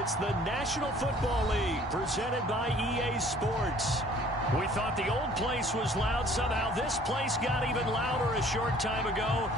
It's the National Football League presented by EA Sports. We thought the old place was loud. Somehow this place got even louder a short time ago.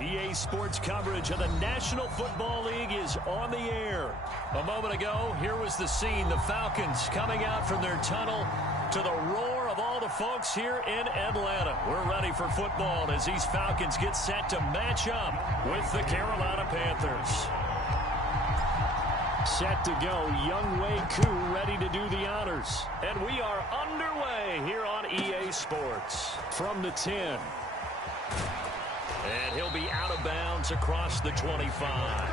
EA Sports coverage of the National Football League is on the air. A moment ago, here was the scene. The Falcons coming out from their tunnel to the roar of all the folks here in Atlanta. We're ready for football as these Falcons get set to match up with the Carolina Panthers. Set to go, Young Wei Koo ready to do the honors. And we are underway here on EA Sports. From the 10. And he'll be out of bounds across the 25.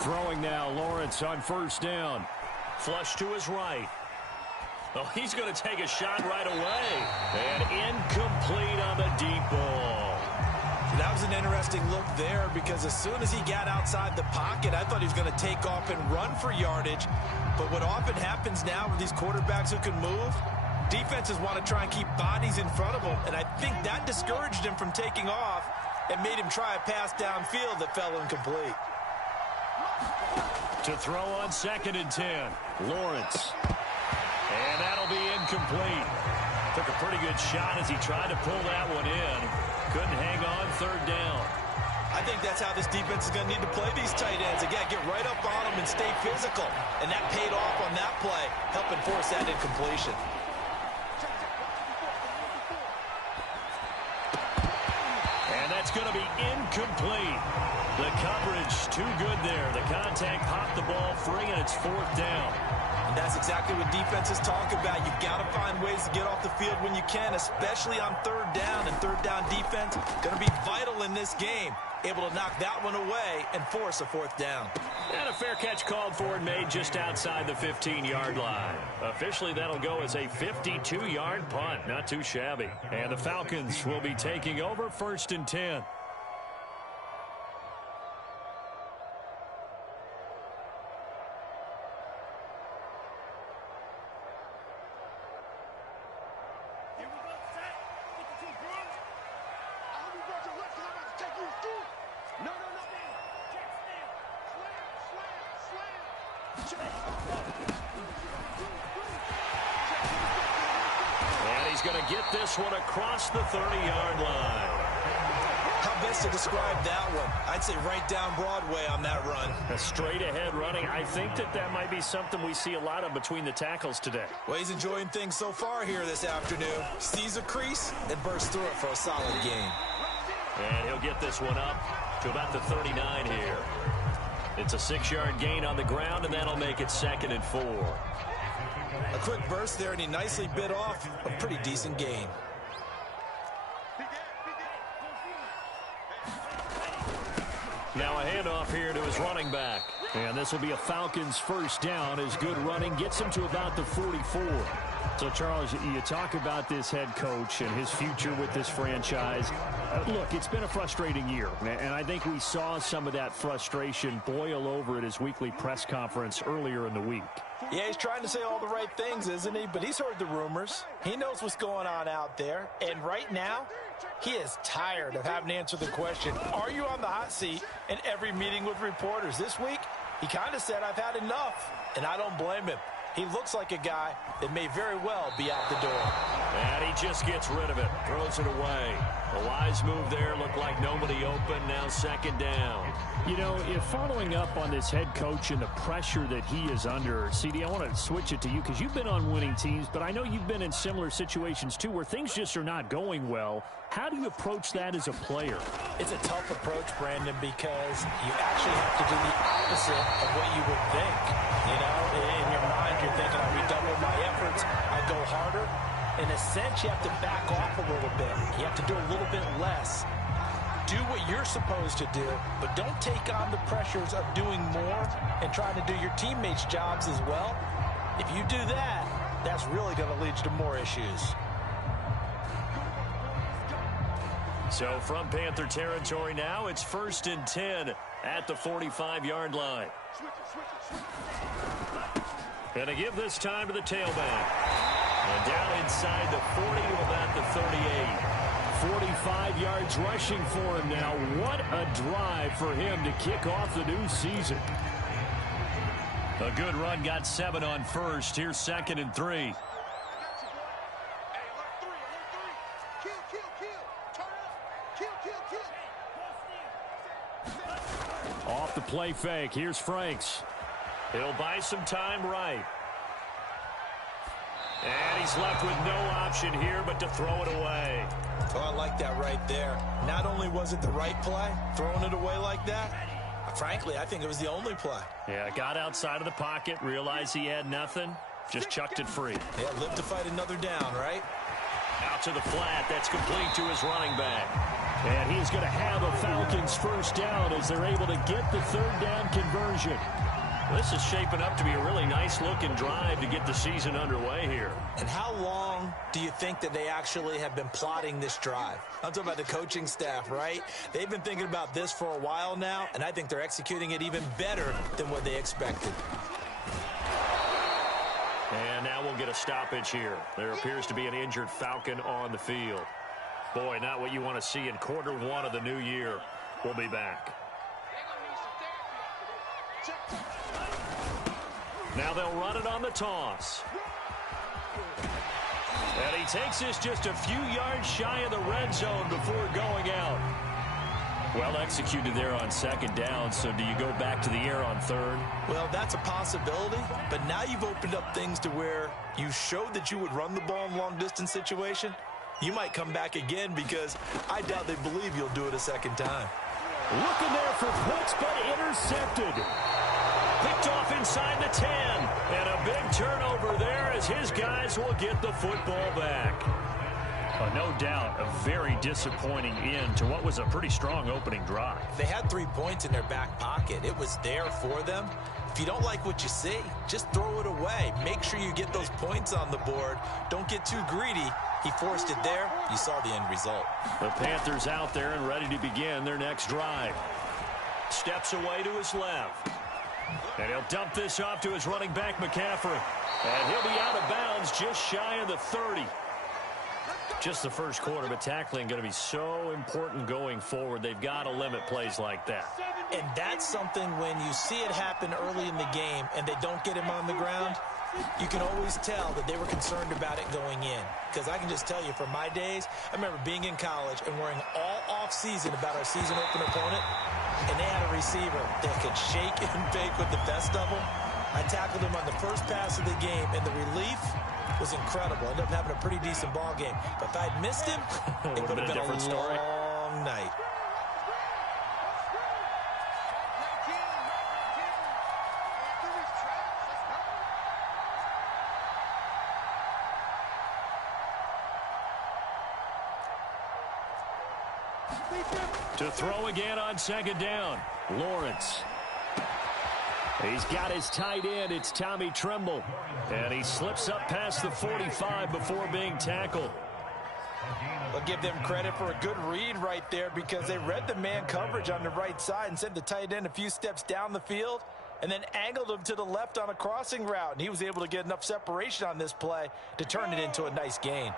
Throwing now, Lawrence on first down. Flush to his right. Oh, he's going to take a shot right away. And incomplete on the deep ball. That was an interesting look there because as soon as he got outside the pocket, I thought he was going to take off and run for yardage. But what often happens now with these quarterbacks who can move, defenses want to try and keep bodies in front of them. And I think that discouraged him from taking off and made him try a pass downfield that fell incomplete. To throw on 2nd and 10, Lawrence. And that'll be incomplete. Took a pretty good shot as he tried to pull that one in. Couldn't hang on 3rd down. I think that's how this defense is going to need to play these tight ends. Again, get right up on them and stay physical. And that paid off on that play, helping force that incompletion. going to be incomplete. The coverage too good there. The contact popped the ball free, and it's 4th down. And that's exactly what defenses talk about. You've got to find ways to get off the field when you can, especially on 3rd down. And 3rd down defense going to be vital in this game. Able to knock that one away and force a 4th down. And a fair catch called for and made just outside the 15-yard line. Officially, that'll go as a 52-yard punt. Not too shabby. And the Falcons will be taking over 1st and 10. And he's going to get this one across the 30-yard line. How best to describe that one? I'd say right down Broadway on that run. A straight-ahead running. I think that might be something we see a lot of between the tackles today. Well, he's enjoying things so far here this afternoon. Sees a crease and bursts through it for a solid gain. And he'll get this one up to about the 39 here. It's a 6-yard gain on the ground, and that'll make it 2nd and 4. A quick burst there, and he nicely bit off a pretty decent gain. Now a handoff here to his running back. And this will be a Falcons 1st down as good running gets him to about the 44. So, Charles, you talk about this head coach and his future with this franchise. Look, it's been a frustrating year, and I think we saw some of that frustration boil over at his weekly press conference earlier in the week. Yeah, he's trying to say all the right things, isn't he? But he's heard the rumors. He knows what's going on out there. And right now, he is tired of having to answer the question, are you on the hot seat in every meeting with reporters? This week, he kind of said, I've had enough, and I don't blame him. He looks like a guy that may very well be out the door. And he just gets rid of it, throws it away. A wise move there, looked like nobody open, now 2nd down. You know, if following up on this head coach and the pressure that he is under, CD, I want to switch it to you because you've been on winning teams, but I know you've been in similar situations too where things just are not going well. How do you approach that as a player? It's a tough approach, Brandon, because you actually have to do the opposite of what you would think. You know, in your mind, you're thinking, I redouble my efforts, I go harder. In a sense, you have to back off a little bit. You have to do a little bit less. Do what you're supposed to do, but don't take on the pressures of doing more and trying to do your teammates' jobs as well. If you do that, that's really going to lead you to more issues. So from Panther territory now, it's 1st and 10 at the 45-yard line. Going to give this time to the tailback. And down inside the 40 to about the 38. 45 yards rushing for him now. What a drive for him to kick off the new season. A good run, got 7 on first. Here's 2nd and 3. Off the play fake. Here's Franks. He'll buy some time right. And he's left with no option here but to throw it away. Oh, I like that right there. Not only was it the right play, throwing it away like that, frankly, I think it was the only play. Yeah, got outside of the pocket, realized he had nothing, just chucked it free. Yeah, live to fight another down, right? Out to the flat, that's complete to his running back. And he's going to have a Falcons 1st down as they're able to get the 3rd down conversion. This is shaping up to be a really nice-looking drive to get the season underway here. And how long do you think that they actually have been plotting this drive? I'm talking about the coaching staff, right? They've been thinking about this for a while now, and I think they're executing it even better than what they expected. And now we'll get a stoppage here. There appears to be an injured Falcon on the field. Boy, not what you want to see in quarter 1 of the new year. We'll be back. Now they'll run it on the toss. And he takes this just a few yards shy of the red zone before going out. Well executed there on 2nd down, so do you go back to the air on 3rd? Well, that's a possibility, but now you've opened up things to where you showed that you would run the ball in long-distance situation. You might come back again because I doubt they believe you'll do it a second time. Looking there for points, but intercepted. Picked off inside the 10. And a big turnover there as his guys will get the football back. No doubt, a very disappointing end to what was a pretty strong opening drive. They had 3 points in their back pocket. It was there for them. If you don't like what you see, just throw it away. Make sure you get those points on the board. Don't get too greedy. He forced it there. You saw the end result. The Panthers out there and ready to begin their next drive. Steps away to his left. And he'll dump this off to his running back, McCaffrey. And he'll be out of bounds just shy of the 30. Just the first quarter, but tackling going to be so important going forward. They've got to limit plays like that. And that's something when you see it happen early in the game and they don't get him on the ground, you can always tell that they were concerned about it going in. Because I can just tell you from my days, I remember being in college and worrying all off-season about our season open opponent, and they had a receiver that could shake and bake with the best of them. I tackled him on the first pass of the game, and the relief was incredible. Ended up having a pretty decent ball game. But if I'd missed him, it would have been a different story. Long night. To throw again on second down, Lawrence. He's got his tight end. It's Tommy Tremble. And he slips up past the 45 before being tackled. I'll give them credit for a good read right there because they read the man coverage on the right side and sent the tight end a few steps down the field and then angled him to the left on a crossing route. And he was able to get enough separation on this play to turn it into a nice gain.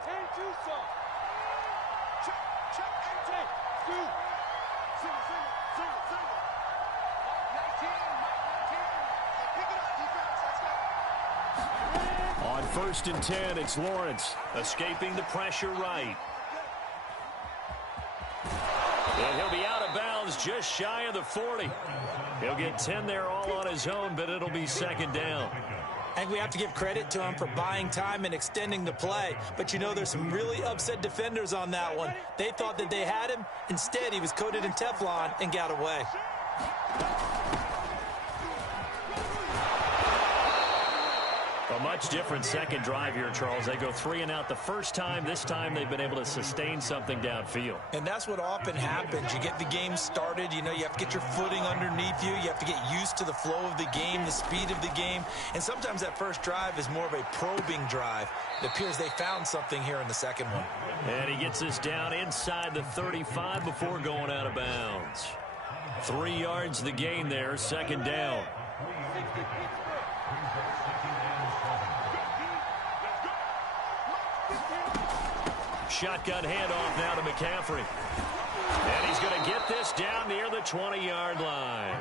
On 1st and 10, it's Lawrence escaping the pressure right. And he'll be out of bounds just shy of the 40. He'll get 10 there all on his own, but it'll be second down. I think we have to give credit to him for buying time and extending the play. But, you know, there's some really upset defenders on that one. They thought that they had him. Instead, he was coated in Teflon and got away. A much different second drive here, Charles. They go 3 and out the first time. This time they've been able to sustain something downfield. And that's what often happens. You get the game started. You know, you have to get your footing underneath you. You have to get used to the flow of the game, the speed of the game. And sometimes that first drive is more of a probing drive. It appears they found something here in the second one. And he gets this down inside the 35 before going out of bounds. 3 yards the gain there, second down. Shotgun handoff now to McCaffrey. And he's going to get this down near the 20-yard line.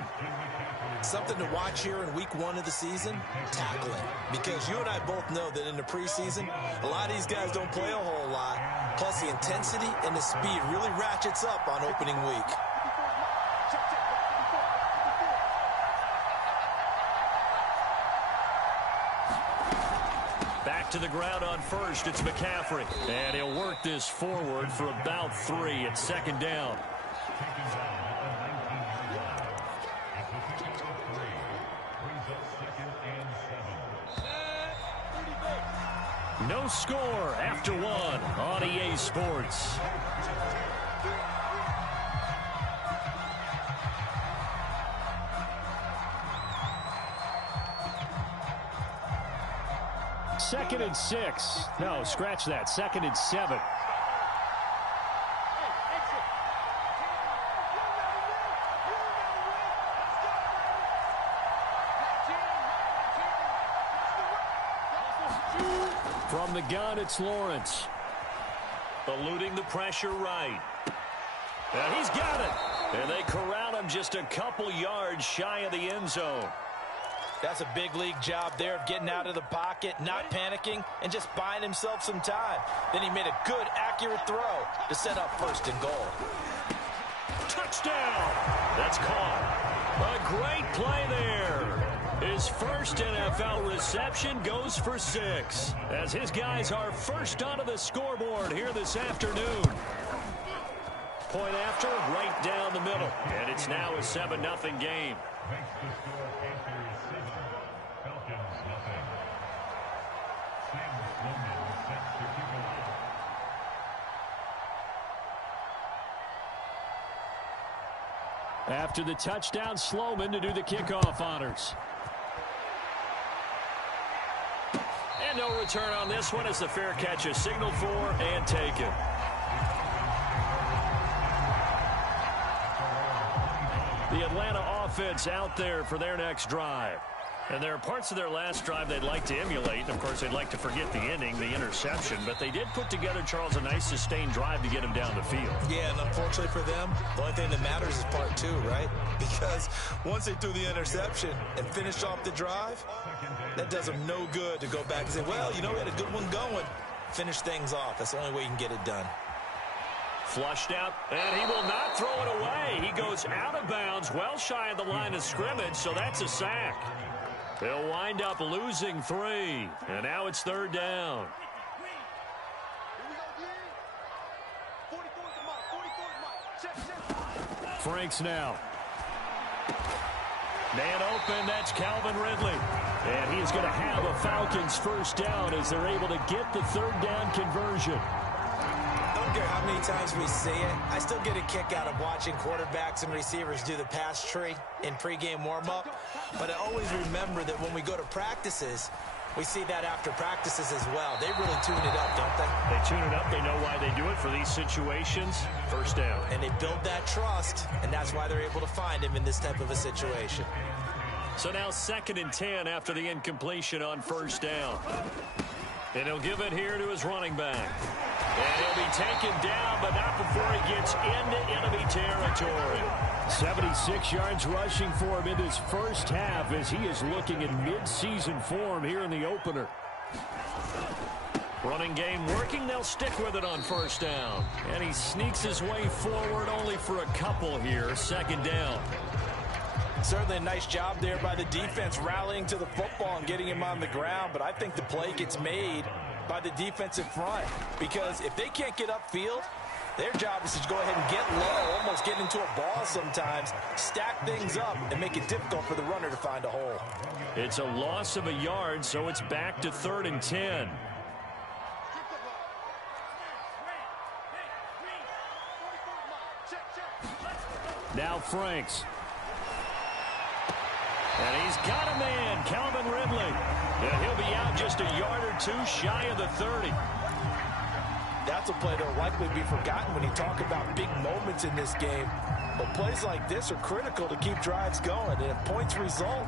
Something to watch here in week 1 of the season, tackling. Because you and I both know that in the preseason, a lot of these guys don't play a whole lot. Plus the intensity and the speed really ratchets up on opening week. Back to the ground on first. It's McCaffrey. And he'll work this forward for about 3. It's second down. No score after 1 on EA Sports. Second and 6. No, scratch that. Second and 7. From the gun, it's Lawrence. Eluding the pressure right. And he's got it. And they corral him just a couple yards shy of the end zone. That's a big league job there of getting out of the pocket, not panicking, and just buying himself some time. Then he made a good, accurate throw to set up 1st and goal. Touchdown! That's caught. A great play there. his first NFL reception, goes for 6. As his guys are first onto the scoreboard here this afternoon. Point after, right down the middle. And it's now a 7-0 game. After the touchdown, Sloman to do the kickoff honors. And no return on this one as the fair catch is signaled for and taken. The Atlanta offense out there for their next drive. And there are parts of their last drive they'd like to emulate. And, of course, they'd like to forget the inning, the interception. But they did put together, Charles, a nice sustained drive to get him down the field. Yeah, and unfortunately for them, the only thing that matters is part 2, right? Because once they threw the interception and finished off the drive, that does them no good to go back and say, well, you know, we had a good one going. Finish things off. That's the only way you can get it done. Flushed out, and he will not throw it away. He goes out of bounds, well shy of the line of scrimmage, so that's a sack. They'll wind up losing 3, and now it's 3rd down. Franks now. Man open, that's Calvin Ridley. And he is going to have a Falcons first down as they're able to get the 3rd down conversion. I don't care how many times we see it. I still get a kick out of watching quarterbacks and receivers do the pass tree in pregame warm-up. But I always remember that when we go to practices, we see that after practices as well. They really tune it up, don't they? They tune it up. They know why they do it for these situations. First down. And they build that trust, and that's why they're able to find him in this type of a situation. So now 2nd and 10 after the incompletion on first down. And he'll give it here to his running back. And he'll be taken down, but not before he gets into enemy territory. 76 yards rushing for him in this first half as he is looking in mid-season form here in the opener. Running game working. They'll stick with it on first down. And he sneaks his way forward only for a couple here. 2nd down. Certainly a nice job there by the defense rallying to the football and getting him on the ground. But I think the play gets made by the defensive front. Because if they can't get upfield, their job is to go ahead and get low, almost get into a ball sometimes, stack things up, and make it difficult for the runner to find a hole. It's a loss of a yard, so it's back to 3rd and 10. Now Franks. And he's got a man, Calvin Ridley. And he'll be out just a yard or 2 shy of the 30. That's a play that will likely be forgotten when you talk about big moments in this game. But plays like this are critical to keep drives going. And if points result,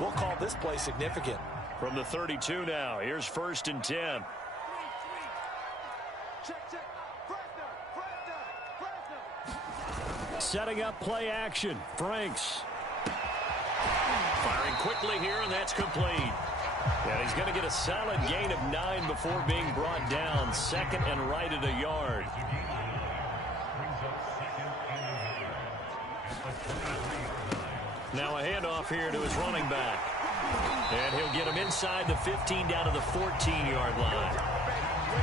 we'll call this play significant. From the 32 now, here's 1st and 10. Setting up play action. Franks. Firing quickly here, and that's complete. And he's going to get a solid gain of 9 before being brought down. 2nd and right at a yard. Now a handoff here to his running back. And he'll get him inside the 15 down to the 14-yard line.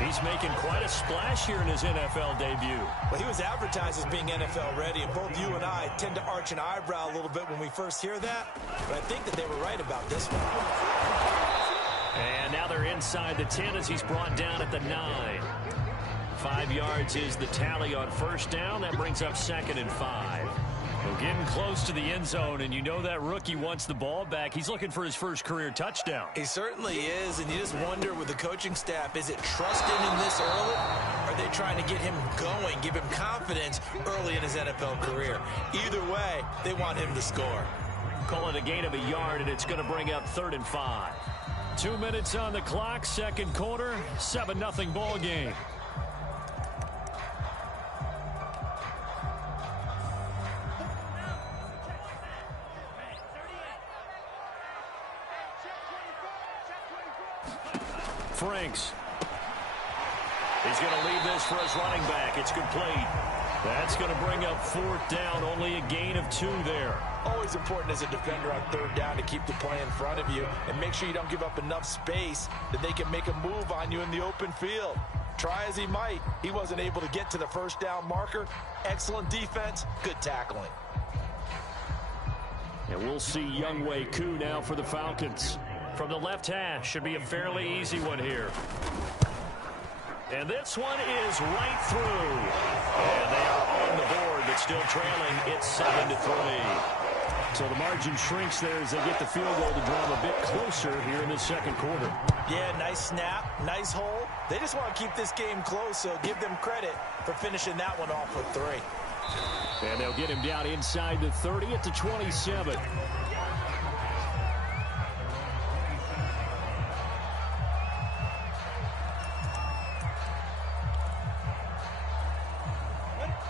He's making quite a splash here in his NFL debut. Well, he was advertised as being NFL ready, and both you and I tend to arch an eyebrow a little bit when we first hear that. But I think that they were right about this one. And now they're inside the 10 as he's brought down at the 9. 5 yards is the tally on first down. That brings up 2nd and 5. We're getting close to the end zone, and you know that rookie wants the ball back. He's looking for his first career touchdown. He certainly is, and you just wonder with the coaching staff, is it trust in him this early? Or are they trying to get him going, give him confidence early in his NFL career? Either way, they want him to score. Call it a gain of a yard, and it's going to bring up 3rd and 5. 2 minutes on the clock, 2nd quarter, 7-0 ball game. Franks. He's going to leave this for his running back. It's complete. That's going to bring up fourth down, only a gain of 2 there. Always important as a defender on third down to keep the play in front of you and make sure you don't give up enough space that they can make a move on you in the open field. Try as he might, he wasn't able to get to the first down marker. Excellent defense, good tackling. And we'll see Younghoe Koo now for the Falcons. From the left hash, should be a fairly easy one here. And this one is right through. And they are on the board, but still trailing. It's 7-3. So the margin shrinks there as they get the field goal to draw them a bit closer here in the second quarter. Yeah, nice snap, nice hole. They just want to keep this game close, so give them credit for finishing that one off with 3. And they'll get him down inside the 30 at the 27.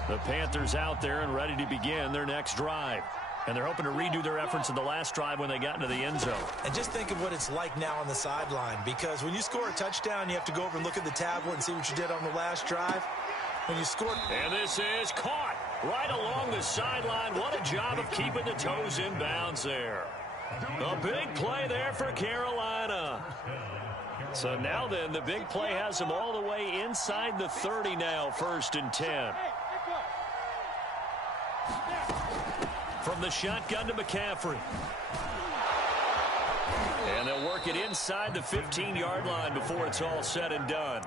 The Panthers out there and ready to begin their next drive. And they're hoping to redo their efforts in the last drive when they got into the end zone. And just think of what it's like now on the sideline, because when you score a touchdown, you have to go over and look at the tablet and see what you did on the last drive. When you scored... And this is caught right along the sideline. What a job of keeping the toes in bounds there. A big play there for Carolina. So now then, the big play has them all the way inside the 30 now, 1st and 10. From the shotgun to McCaffrey. And they'll work it inside the 15-yard line before it's all said and done.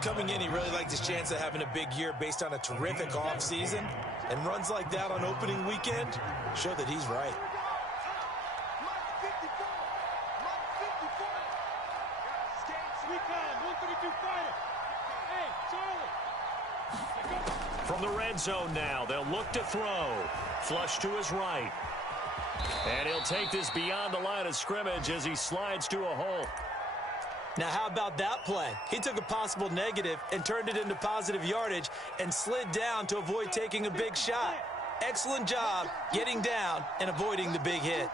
Coming in, he really liked his chance of having a big year based on a terrific offseason. And runs like that on opening weekend show that he's right. From the red zone now, they'll look to throw. Flush to his right. And he'll take this beyond the line of scrimmage as he slides to a hole. Now, how about that play? He took a possible negative and turned it into positive yardage and slid down to avoid taking a big shot. Excellent job getting down and avoiding the big hit.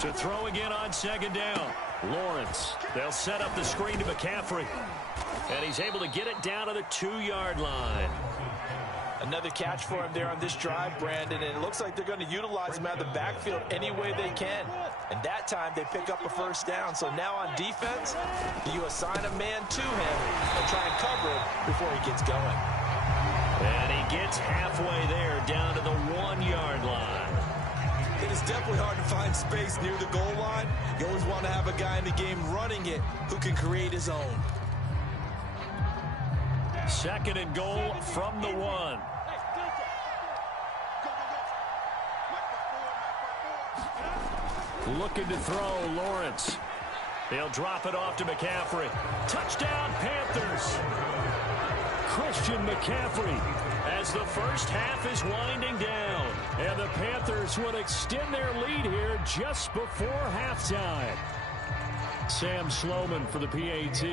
To throw again on second down. Lawrence. They'll set up the screen to McCaffrey. And he's able to get it down to the 2-yard line. Another catch for him there on this drive, Brandon, and it looks like they're going to utilize him out of the backfield any way they can. And that time they pick up a first down. So now on defense, you assign a man to him and try and cover him before he gets going. And he gets halfway there down to the 1-yard line. It is definitely hard to find space near the goal line. You always want to have a guy in the game running it who can create his own. 2nd and goal from the 1. Looking to throw, Lawrence. They'll drop it off to McCaffrey. Touchdown, Panthers. Christian McCaffrey as the first half is winding down. And the Panthers would extend their lead here just before halftime. Sam Sloman for the PAT.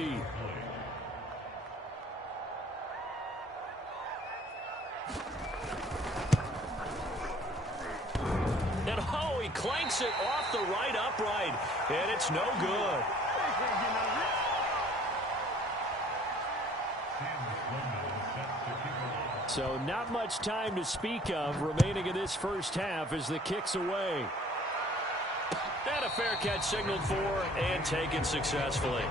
Clanks it off the right upright, and it's no good. So not much time to speak of remaining in this first half as the kick's away. And a fair catch signaled for and taken successfully.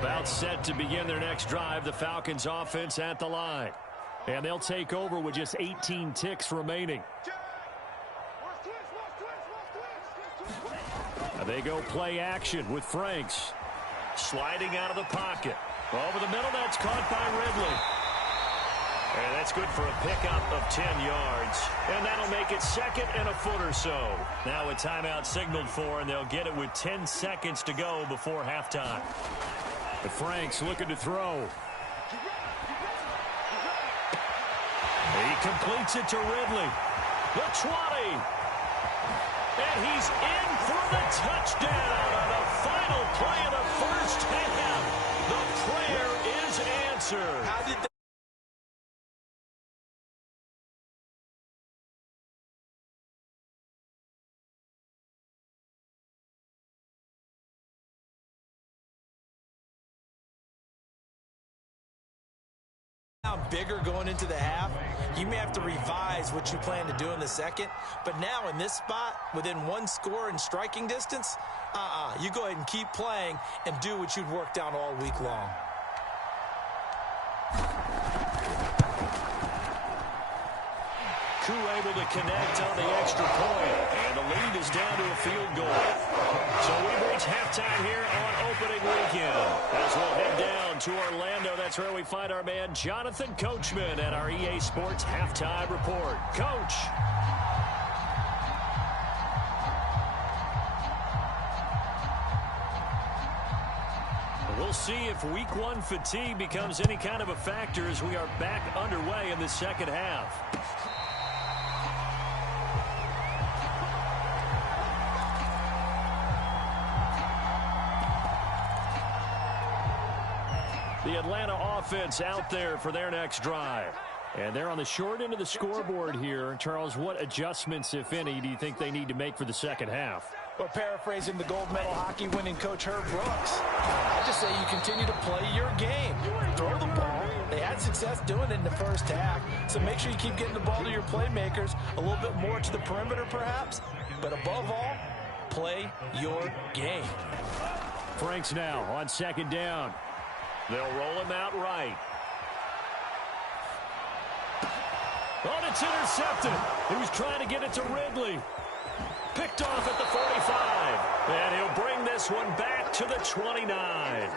About set to begin their next drive, the Falcons offense at the line. And they'll take over with just 18 ticks remaining. They go play action with Franks. Sliding out of the pocket. Over the middle, that's caught by Ridley. And that's good for a pickup of 10 yards. And that'll make it 2nd and a foot or so. Now a timeout signaled for, and they'll get it with 10 seconds to go before halftime. But Franks looking to throw. He completes it to Ridley. The 20. And he's in for the touchdown on the final play of the first half. The prayer is answered. How did sound bigger going into the half, you may have to revise what you plan to do in the second. But now in this spot, within one score and striking distance, you go ahead and keep playing and do what you'd worked on all week long. Koo able to connect on the extra point, and the lead is down to a field goal. So we've reached halftime here on opening weekend. As we'll head down to Orlando, that's where we find our man Jonathan Coachman at our EA Sports Halftime Report. Coach. We'll see if week one fatigue becomes any kind of a factor as we are back underway in the second half. The Atlanta offense out there for their next drive. And they're on the short end of the scoreboard here. Charles, what adjustments, if any, do you think they need to make for the second half? Well, paraphrasing the gold medal hockey winning coach Herb Brooks, I just say you continue to play your game. Throw the ball. They had success doing it in the first half, so make sure you keep getting the ball to your playmakers, a little bit more to the perimeter perhaps, but above all, play your game. Franks now on second down. They'll roll him out right. Oh, it's intercepted. He was trying to get it to Ridley. Picked off at the 45. And he'll bring this one back to the 29.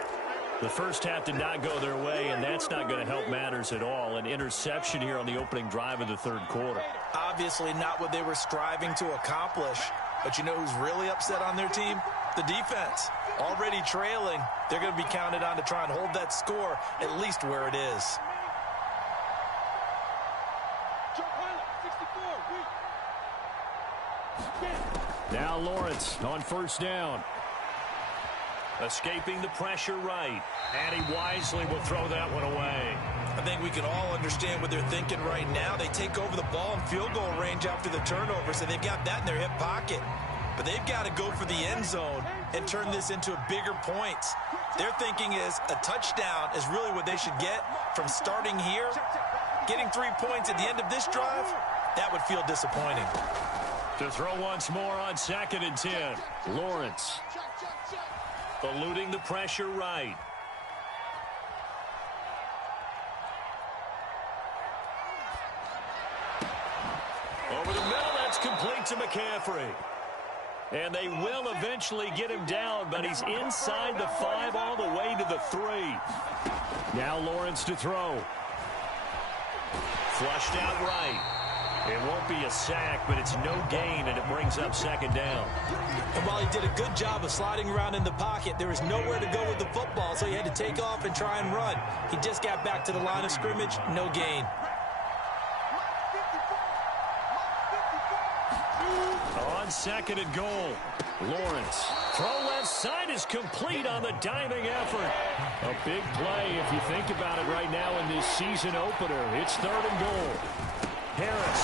The first half did not go their way, and that's not going to help matters at all. An interception here on the opening drive of the third quarter. Obviously not what they were striving to accomplish. But you know who's really upset on their team? The defense. Already trailing, they're going to be counted on to try and hold that score at least where it is. Now Lawrence on first down. Escaping the pressure right. And he wisely will throw that one away. I think we can all understand what they're thinking right now. They take over the ball in field goal range after the turnover, so they've got that in their hip pocket. But they've got to go for the end zone and turn this into a bigger points. Their thinking is a touchdown is really what they should get from starting here. Getting 3 points at the end of this drive, that would feel disappointing. To throw once more on 2nd and 10. Lawrence eluding the pressure right. Over the middle, that's complete to McCaffrey. And they will eventually get him down, but he's inside the 5 all the way to the 3. Now Lawrence to throw. Flushed out right. It won't be a sack, but it's no gain, and it brings up 2nd down. And while he did a good job of sliding around in the pocket, there was nowhere to go with the football, so he had to take off and try and run. He just got back to the line of scrimmage, no gain. On 2nd and goal, Lawrence. Throw left side is complete on the diving effort. A big play if you think about it right now in this season opener. It's 3rd and goal. Harris.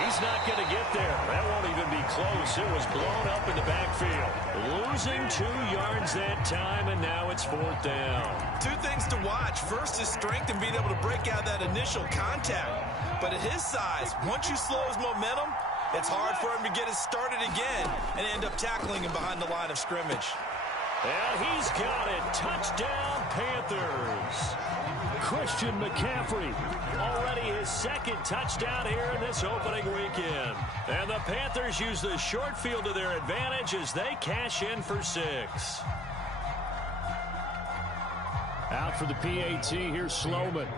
He's not going to get there. That won't even be close. It was blown up in the backfield. Losing 2 yards that time, and now it's 4th down. 2 things to watch. First is strength and being able to break out that initial contact. But at his size, once you slow his momentum, it's hard for him to get it started again and end up tackling him behind the line of scrimmage. And he's got it. Touchdown, Panthers. Christian McCaffrey, already his 2nd touchdown here in this opening weekend. And the Panthers use the short field to their advantage as they cash in for 6. Out for the PAT, here's Sloman.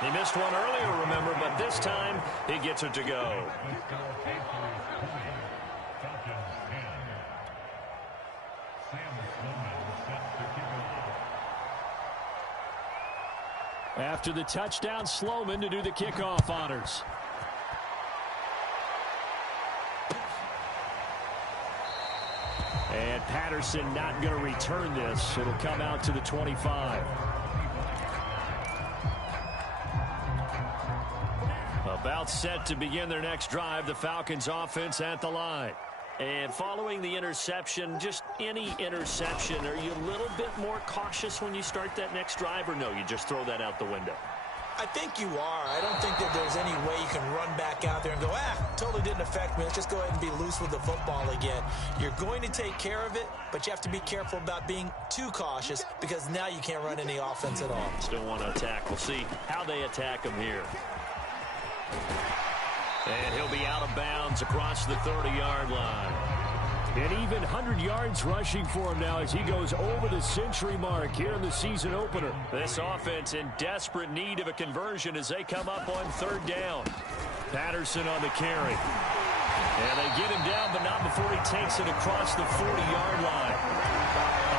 He missed one earlier, remember, but this time he gets it to go. After the touchdown, Sloman to do the kickoff honors. And Patterson not going to return this. It'll come out to the 25. About set to begin their next drive, the Falcons offense at the line. And following the interception, just any interception, are you a little bit more cautious when you start that next drive, or no, you just throw that out the window? I think you are. I don't think that there's any way you can run back out there and go, totally didn't affect me. Let's just go ahead and be loose with the football again. You're going to take care of it, but you have to be careful about being too cautious because now you can't run any offense at all. Still want to attack. We'll see how they attack him here. And he'll be out of bounds across the 30-yard line. And even 100 yards rushing for him now as he goes over the century mark here in the season opener. This offense in desperate need of a conversion as they come up on 3rd down. Patterson on the carry. And they get him down, but not before he takes it across the 40-yard line.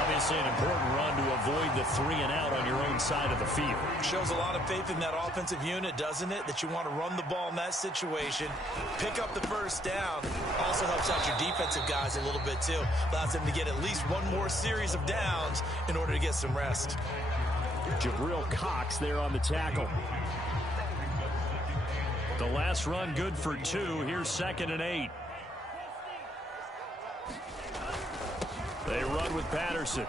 Obviously an important run to avoid the 3 and out on your own side of the field. Shows a lot of faith in that offensive unit, doesn't it? That you want to run the ball in that situation. Pick up the 1st down. Also helps out your defensive guys a little bit too. Allows them to get at least one more series of downs in order to get some rest. Jabril Cox there on the tackle. The last run good for 2. Here's 2nd and 8. They run with Patterson.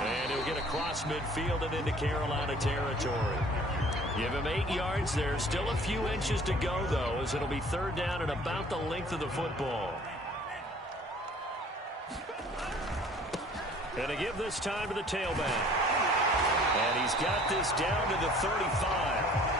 And he'll get across midfield and into Carolina territory. Give him 8 yards there. Still a few inches to go, though, as it'll be 3rd down and about the length of the football. And to give this time to the tailback. And he's got this down to the 35.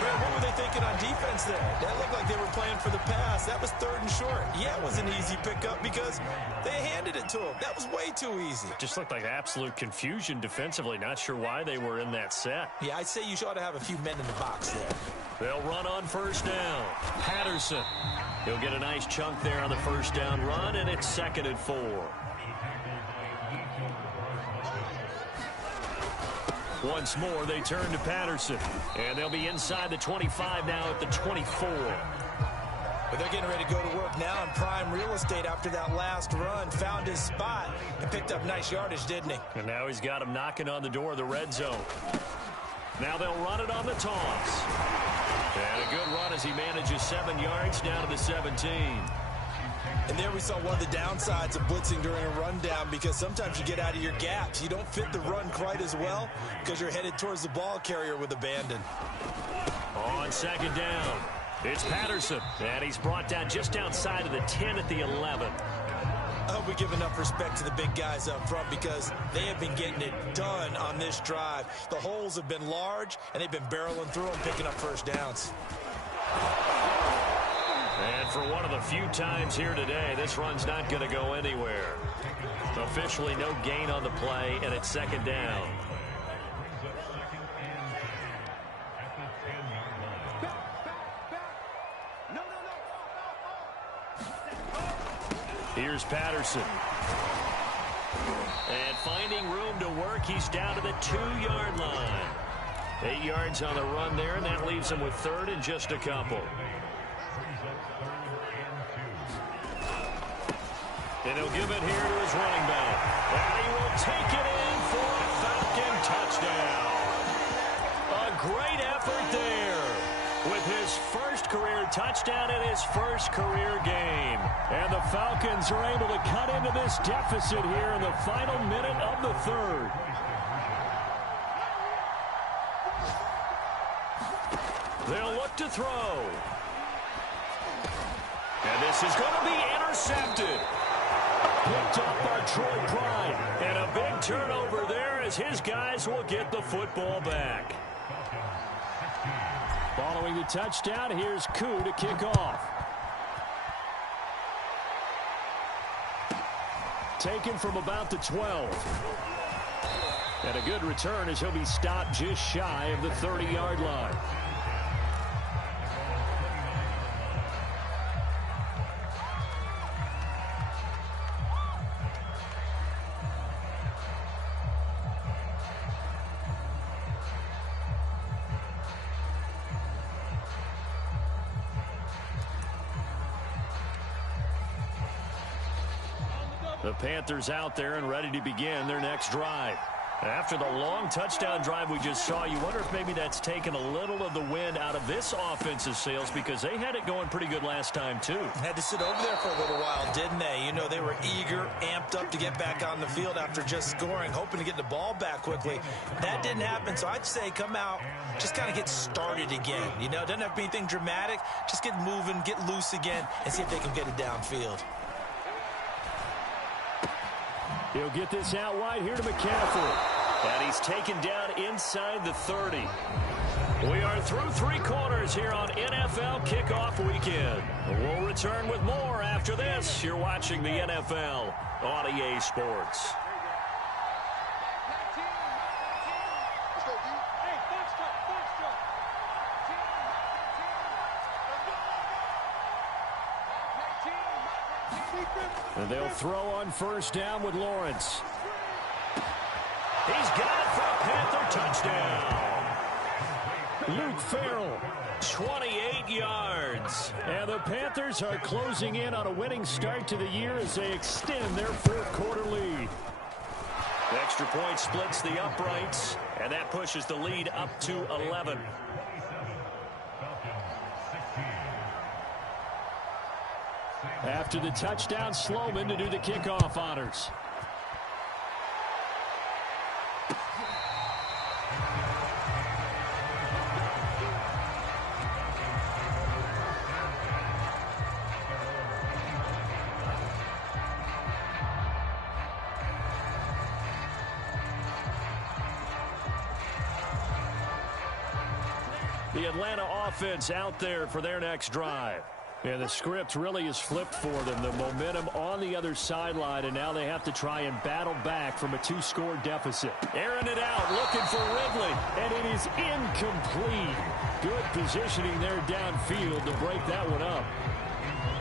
Brad, what were they thinking on defense there? That looked like they were playing for the pass. That was 3rd and short. Yeah, it was an easy pickup because they handed it to him. That was way too easy. Just looked like absolute confusion defensively. Not sure why they were in that set. Yeah, I'd say you ought to have a few men in the box there. They'll run on 1st down. Patterson. He'll get a nice chunk there on the 1st down run, and it's 2nd and 4. Once more, they turn to Patterson. And they'll be inside the 25 now at the 24. But they're getting ready to go to work now in prime real estate after that last run. Found his spot and picked up nice yardage, didn't he? And now he's got him knocking on the door of the red zone. Now they'll run it on the toss. And a good run as he manages 7 yards down to the 17. And there we saw one of the downsides of blitzing during a rundown because sometimes you get out of your gaps. You don't fit the run quite as well because you're headed towards the ball carrier with abandon. On 2nd down, it's Patterson. And he's brought down just outside of the 10 at the 11. I hope we give enough respect to the big guys up front because they have been getting it done on this drive. The holes have been large, and they've been barreling through them, picking up 1st downs. And for one of the few times here today, this run's not going to go anywhere. Officially no gain on the play, and it's 2nd down. Here's Patterson. And finding room to work, he's down to the 2-yard line. 8 yards on the run there, and that leaves him with 3rd and just a couple. And he'll give it here to his running back. And he will take it in for a Falcon touchdown. A great effort there with his first career touchdown in his first career game. And the Falcons are able to cut into this deficit here in the final minute of the 3rd. They'll look to throw. And this is going to be intercepted. Picked up by Troy Pride. And a big turnover there as his guys will get the football back. Following the touchdown, here's Koo to kick off. Taken from about the 12. And a good return as he'll be stopped just shy of the 30-yard line. The Panthers out there and ready to begin their next drive. After the long touchdown drive we just saw, you wonder if maybe that's taken a little of the wind out of this offense's sails because they had it going pretty good last time, too. Had to sit over there for a little while, didn't they? You know, they were eager, amped up to get back on the field after just scoring, hoping to get the ball back quickly. That didn't happen, so I'd say come out, just kind of get started again. You know, it doesn't have to be anything dramatic. Just get moving, get loose again, and see if they can get it downfield. He'll get this out wide here to McCaffrey. And he's taken down inside the 30. We are through 3 quarters here on NFL Kickoff Weekend. We'll return with more after this. You're watching the NFL on EA Sports. And they'll throw on first down with Lawrence. He's got it for a Panther touchdown. Luke Farrell, 28 yards. And the Panthers are closing in on a winning start to the year as they extend their fourth-quarter lead. The extra point splits the uprights, and that pushes the lead up to 11. After the touchdown, Sloman to do the kickoff honors. The Atlanta offense out there for their next drive. Yeah, the script really is flipped for them. The momentum on the other sideline, and now they have to try and battle back from a 2-score deficit. Airing it out, looking for Ridley. And it is incomplete. Good positioning there downfield to break that one up.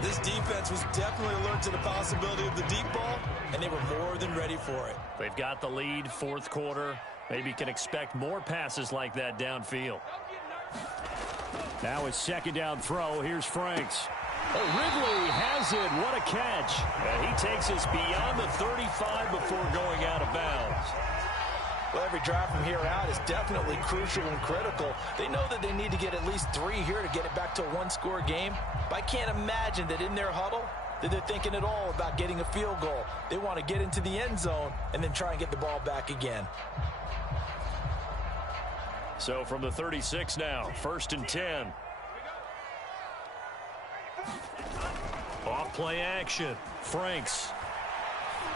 This defense was definitely alert to the possibility of the deep ball, and they were more than ready for it. They've got the lead, fourth quarter. Maybe can expect more passes like that downfield. Now his second down throw. Here's Franks. Oh, Ridley has it. What a catch. And he takes us beyond the 35 before going out of bounds. Well, every drive from here out is definitely crucial and critical. They know that they need to get at least 3 here to get it back to a 1-score game. But I can't imagine that in their huddle that they're thinking at all about getting a field goal. They want to get into the end zone and then try and get the ball back again. So from the 36 now, 1st and 10. Off play action. Franks.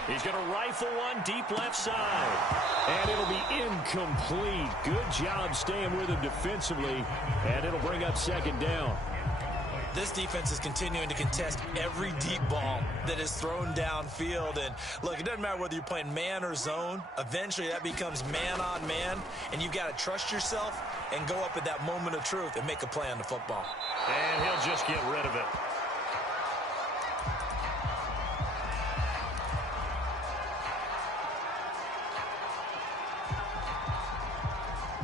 He's going to rifle one deep left side. And it'll be incomplete. Good job staying with him defensively. And it'll bring up second down. This defense is continuing to contest every deep ball that is thrown downfield. And look, it doesn't matter whether you're playing man or zone. Eventually that becomes man on man. And you've got to trust yourself and go up at that moment of truth and make a play on the football. And he'll just get rid of it.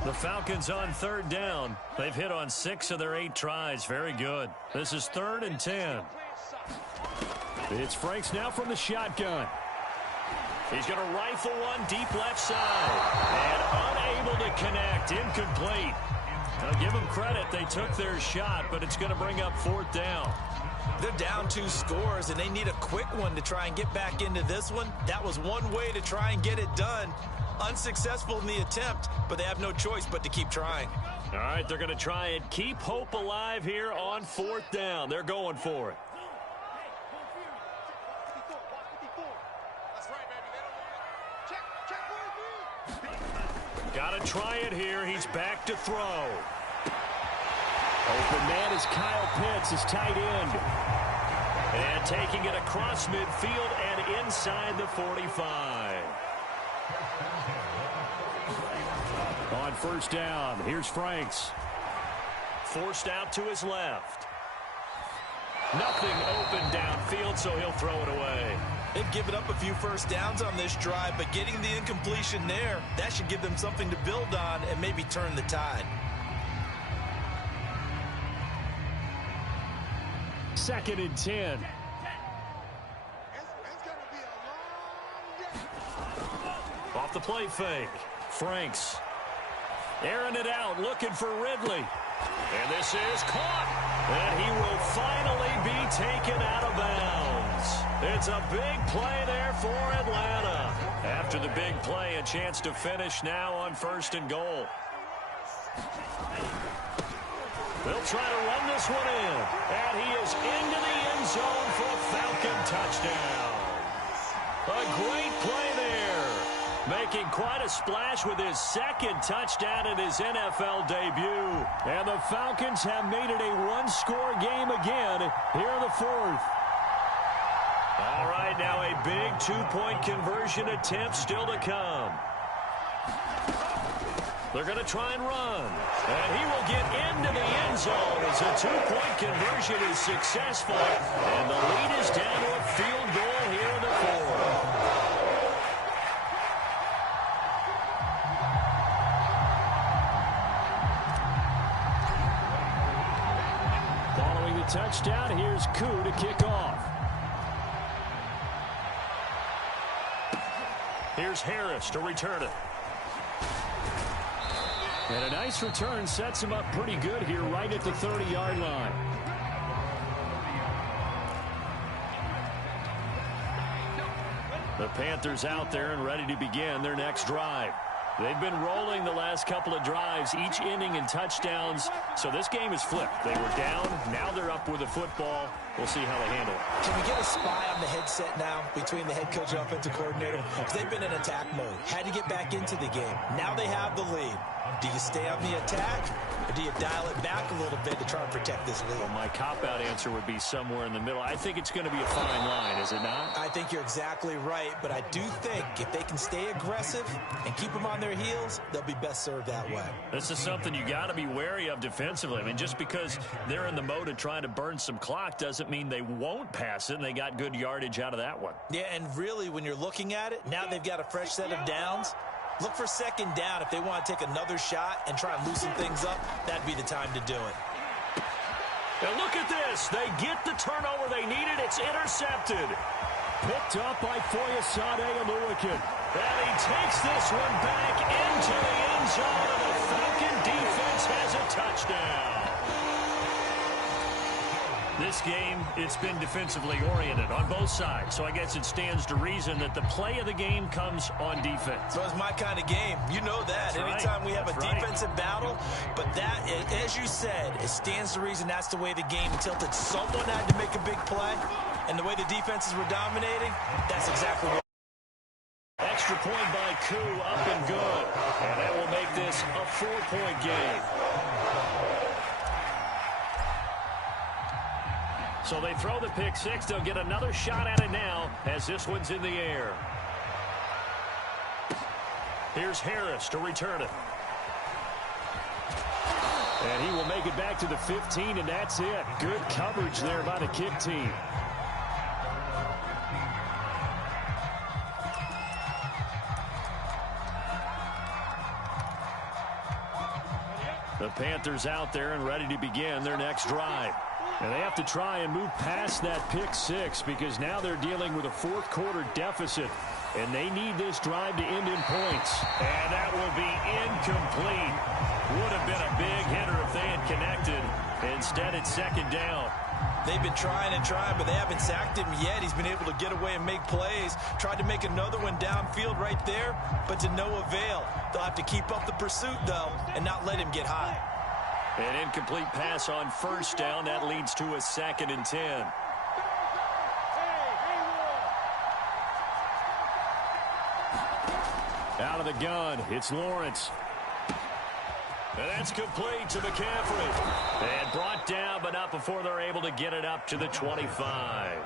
The Falcons on 3rd down. They've hit on 6 of their 8 tries. Very good. This is 3rd and 10. It's Franks now from the shotgun. He's going to rifle one deep left side. And unable to connect. Incomplete. I'll give them credit. They took their shot, but it's going to bring up 4th down. They're down 2 scores, and they need a quick one to try and get back into this one. That was one way to try and get it done. Unsuccessful in the attempt, but they have no choice but to keep trying. All right, they're going to try and keep hope alive here on 4th down. They're going for it. Got to try it here. He's back to throw. Open man is Kyle Pitts, his tight end. And taking it across midfield and inside the 45. On 1st down, here's Franks. Forced out to his left. Nothing open downfield, so he'll throw it away. They've given up a few first downs on this drive, but getting the incompletion there, that should give them something to build on and maybe turn the tide. 2nd and 10. Off off the play fake. Franks. Airing it out, looking for Ridley. And this is caught. And he will finally be taken out of bounds. It's a big play there for Atlanta. After the big play, a chance to finish now on 1st and goal. They'll try to run this one in. And he is into the end zone for a Falcon touchdown. A great play there. Making quite a splash with his 2nd touchdown in his NFL debut. And the Falcons have made it a one-score game again here in the 4th. All right, now a big 2-point conversion attempt still to come. They're going to try and run. And he will get into the end zone as a 2-point conversion is successful. And the lead is down to a field goal here in the 4th. Following the touchdown, here's Koo to kick off. Here's Harris to return it. And a nice return sets him up pretty good here right at the 30-yard line. The Panthers out there and ready to begin their next drive. They've been rolling the last couple of drives, each ending in touchdowns. So this game is flipped. They were down. Now they're up with the football. We'll see how they handle it. Can we get a spy on the headset now between the head coach and offensive coordinator? Because they've been in attack mode. Had to get back into the game. Now they have the lead. Do you stay on the attack, or do you dial it back a little bit to try and protect this lead? Well, my cop-out answer would be somewhere in the middle. I think it's going to be a fine line, is it not? I think you're exactly right, but I do think if they can stay aggressive and keep them on their heels, they'll be best served that way. This is something you got to be wary of defensively. I mean, just because they're in the mode of trying to burn some clock doesn't mean they won't pass it, and they got good yardage out of that one. Yeah, and really, when you're looking at it, now they've got a fresh set of downs. Look for 2nd down if they want to take another shot and try and loosen things up. That'd be the time to do it. And look at this. They get the turnover they needed. It's intercepted. Picked up by Foyesade Oluwakin. And he takes this one back into the end zone, and the Falcon defense has a touchdown. This game, it's been defensively oriented on both sides, so I guess it stands to reason that the play of the game comes on defense. So it's my kind of game. You know that. That's Anytime right. we have That's a right. defensive battle, but that, as you said, it stands to reason that's the way the game tilted. Someone had to make a big play, and the way the defenses were dominating, that's exactly what. Extra point by Koo, up and good. And that will make this a 4-point game. So they throw the pick six. They'll get another shot at it now as this one's in the air. Here's Harris to return it. And he will make it back to the 15, and that's it. Good coverage there by the kick team. The Panthers out there and ready to begin their next drive. And they have to try and move past that pick six because now they're dealing with a 4th quarter deficit. And they need this drive to end in points. And that will be incomplete. Would have been a big hitter if they had connected. Instead, it's 2nd down. They've been trying and trying, but they haven't sacked him yet. He's been able to get away and make plays. Tried to make another one downfield right there, but to no avail. They'll have to keep up the pursuit, though, and not let him get high. An incomplete pass on 1st down. That leads to a 2nd and 10. Out of the gun, it's Lawrence. And that's complete to McCaffrey. And brought down, but not before they're able to get it up to the 25.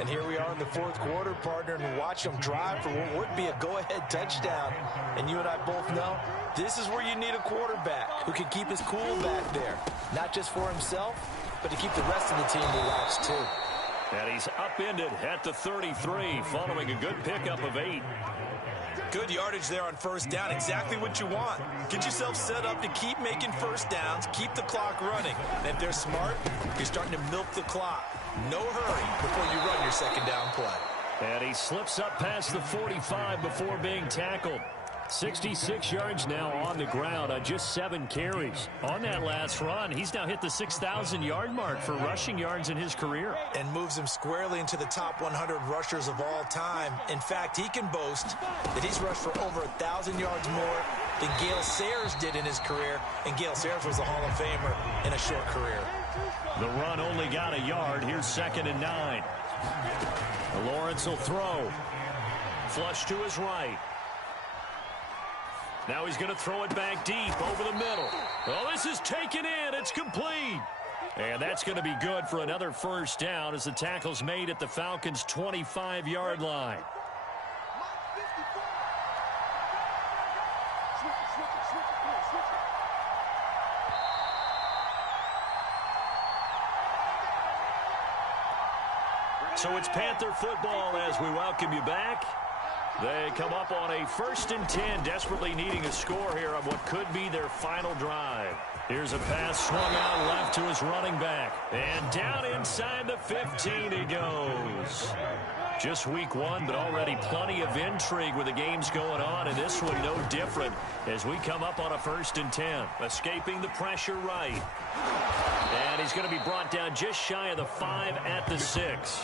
And here we are in the 4th quarter, partner, and watch them drive for what would be a go-ahead touchdown. And you and I both know this is where you need a quarterback who can keep his cool back there. Not just for himself, but to keep the rest of the team relaxed, too. And he's upended at the 33 following a good pickup of 8. Good yardage there on 1st down. Exactly what you want. Get yourself set up to keep making 1st downs, keep the clock running. And if they're smart, you're starting to milk the clock. No hurry before you run your 2nd down play. And he slips up past the 45 before being tackled. 66 yards now on the ground on just 7 carries. On that last run, he's now hit the 6,000-yard mark for rushing yards in his career. And moves him squarely into the top 100 rushers of all time. In fact, he can boast that he's rushed for over 1,000 yards more than Gale Sayers did in his career. And Gale Sayers was a Hall of Famer in a short career. The run only got a yard. Here's 2nd and 9. Lawrence will throw. Flush to his right. Now he's going to throw it back deep over the middle. Oh, this is taken in. It's complete. And that's going to be good for another first down as the tackle's made at the Falcons' 25-yard line. So it's Panther football as we welcome you back. They come up on a 1st and 10, desperately needing a score here on what could be their final drive. Here's a pass swung out left to his running back. And down inside the 15 he goes. Just week 1, but already plenty of intrigue with the games going on, and this one no different as we come up on a 1st and 10. Escaping the pressure right. And he's going to be brought down just shy of the 5 at the 6.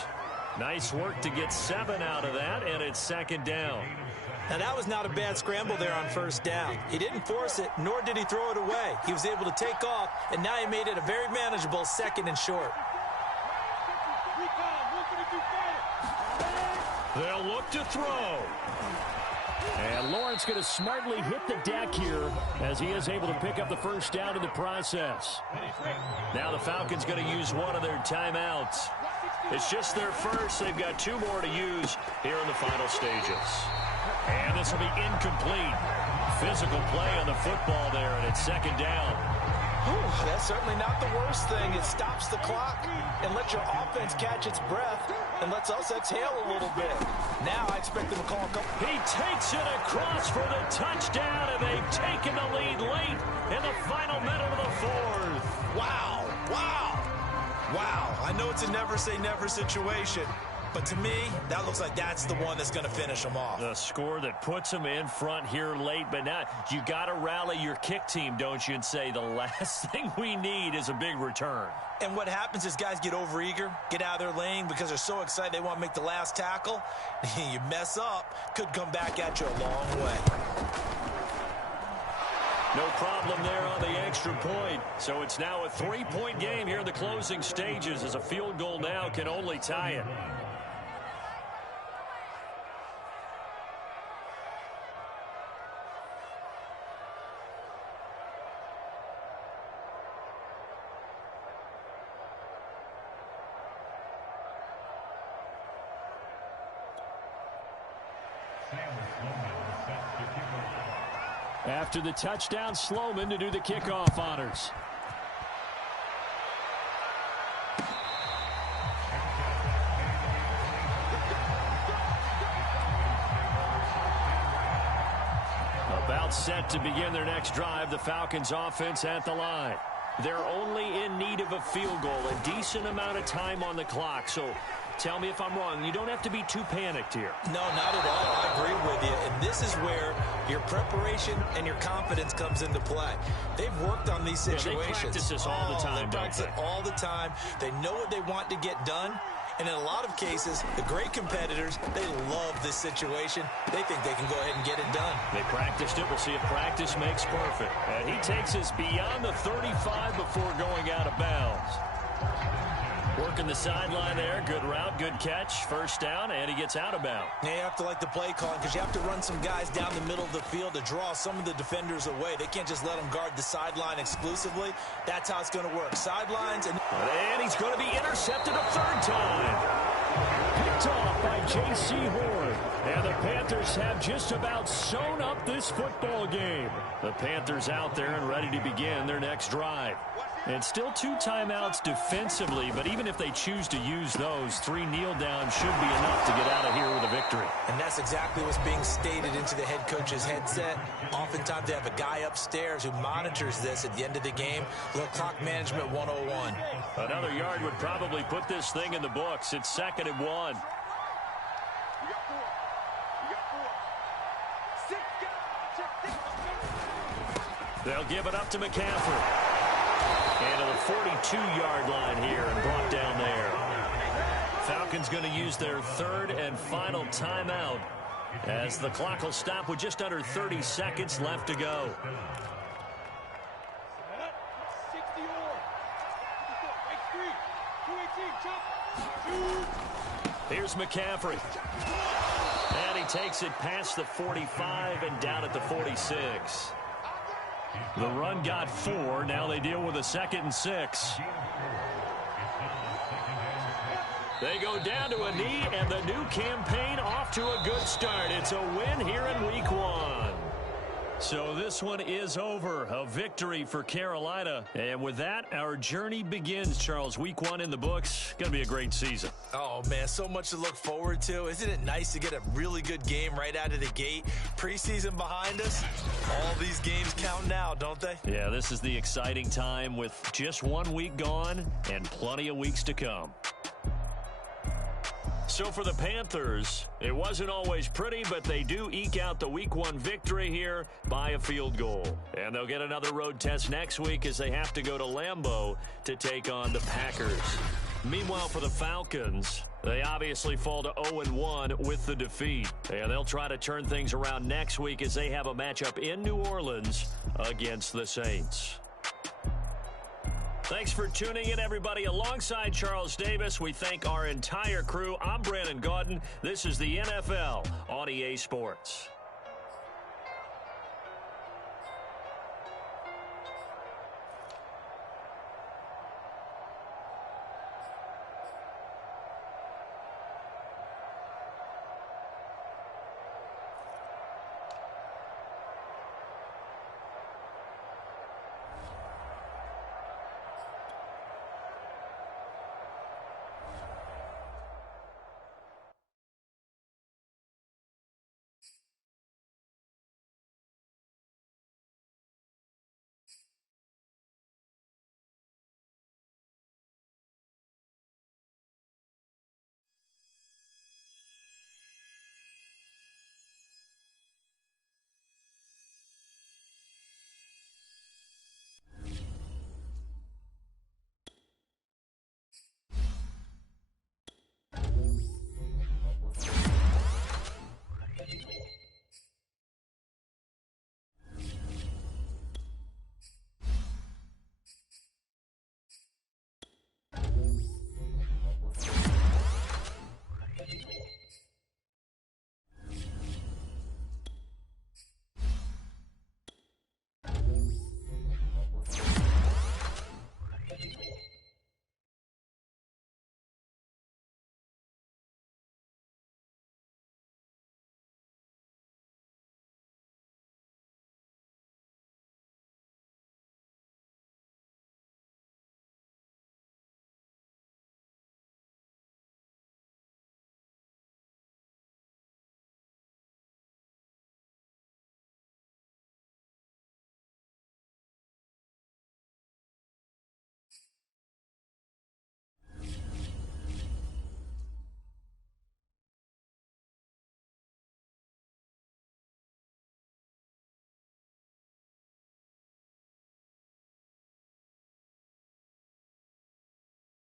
Nice work to get 7 out of that, and it's 2nd down. Now, that was not a bad scramble there on 1st down. He didn't force it, nor did he throw it away. He was able to take off, and now he made it a very manageable 2nd and short. They'll look to throw. And Lawrence going to smartly hit the deck here as he is able to pick up the 1st down in the process. Now the Falcons going to use one of their timeouts. It's just their first. They've got 2 more to use here in the final stages. And this will be incomplete. Physical play on the football there, and it's 2nd down. Whew, that's certainly not the worst thing. It stops the clock and lets your offense catch its breath and lets us exhale a little bit. Now I expect them to call a couple. He takes it across for the touchdown, and they've taken the lead late in the final minute of the 4th. Wow, wow. Wow, I know it's a never-say-never situation, but to me, that looks like that's the one that's going to finish them off. The score that puts them in front here late, but now you got to rally your kick team, don't you, and say the last thing we need is a big return. And what happens is guys get overeager, get out of their lane because they're so excited they want to make the last tackle. You mess up, could come back at you a long way. No problem there on the extra point. So it's now a 3-point game here in the closing stages as a field goal now can only tie it. After the touchdown, Sloman to do the kickoff honors. About set to begin their next drive, the Falcons offense at the line. They're only in need of a field goal, a decent amount of time on the clock. So tell me if I'm wrong. You don't have to be too panicked here. No, not at all. I agree with you. And this is where your preparation and your confidence comes into play. They've worked on these situations. Yeah, they practice this all the time, They practice it all the time. They know what they want to get done. And in a lot of cases, the great competitors, they love this situation. They think they can go ahead and get it done. They practiced it. We'll see if practice makes perfect. And he takes us beyond the 35 before going out of bounds. Working the sideline there. Good route, good catch. 1st down, and he gets out of bounds. Yeah, you have to like the play calling because you have to run some guys down the middle of the field to draw some of the defenders away. They can't just let them guard the sideline exclusively. That's how it's going to work. Sidelines. And he's going to be intercepted a 3rd time. Picked off by J.C. Horn. And the Panthers have just about sewn up this football game. The Panthers out there and ready to begin their next drive. And still 2 timeouts defensively, but even if they choose to use those, 3 kneel downs should be enough to get out of here with a victory. And that's exactly what's being stated into the head coach's headset. Oftentimes they have a guy upstairs who monitors this at the end of the game. Look, clock management 101. Another yard would probably put this thing in the books. It's 2nd and 1. They'll give it up to McCaffrey. And to the 42-yard line here and brought down there. Falcons going to use their third and final timeout as the clock will stop with just under 30 seconds left to go. Here's McCaffrey. And he takes it past the 45 and down at the 46. The run got 4. Now they deal with a 2nd and 6. They go down to a knee, and the new campaign off to a good start. It's a win here in Week 1. So this one is over. A victory for Carolina. And with that, our journey begins, Charles. Week 1 in the books. Going to be a great season. Oh, man, so much to look forward to. Isn't it nice to get a really good game right out of the gate? Preseason behind us. All these games count now, don't they? Yeah, this is the exciting time with just 1 week gone and plenty of weeks to come. So for the Panthers, it wasn't always pretty, but they do eke out the Week 1 victory here by a field goal. And they'll get another road test next week as they have to go to Lambeau to take on the Packers. Meanwhile, for the Falcons, they obviously fall to 0-1 with the defeat. And they'll try to turn things around next week as they have a matchup in New Orleans against the Saints. Thanks for tuning in, everybody. Alongside Charles Davis, we thank our entire crew. I'm Brandon Gaudin. This is the NFL on EA Sports.